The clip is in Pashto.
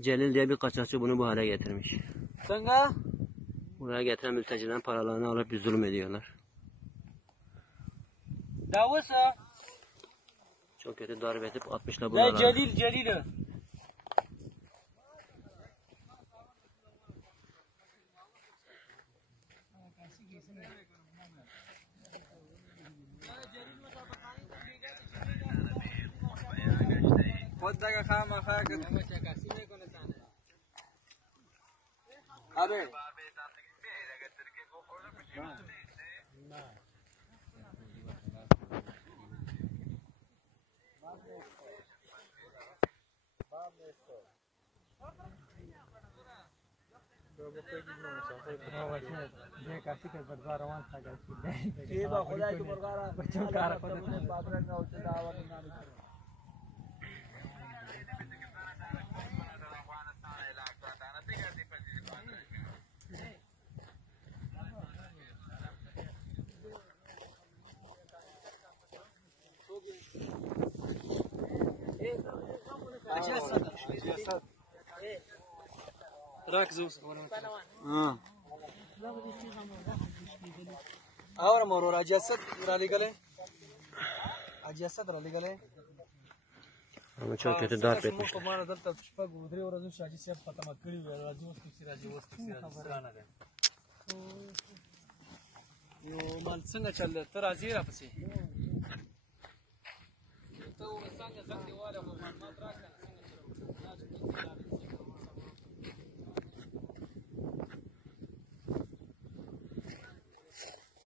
Celil diye bir kaçakçı bunu bu hale getirmiş. Senga? Buraya getiren mültecilerin paralarını alıp bir zulüm ediyorlar. Davasa. Çok kötü darp edip atmışlar Ya buralara. Celil. خود دقیقه خواهم خواهد که نمه چکاسی میکنه تانه آره ركزوا اور مرور اجازت را لګلې اجازت را لګلې Ama çok kötü darp etmişler. په مانه دلته شپږ درې ورځې شاجي صاحب ختمه کړي وي راځي اوس ستانه ده یو مال څنګه چل ته راځي را پسې ته څنګه څنګه دیواله معلومات راکړه څنګه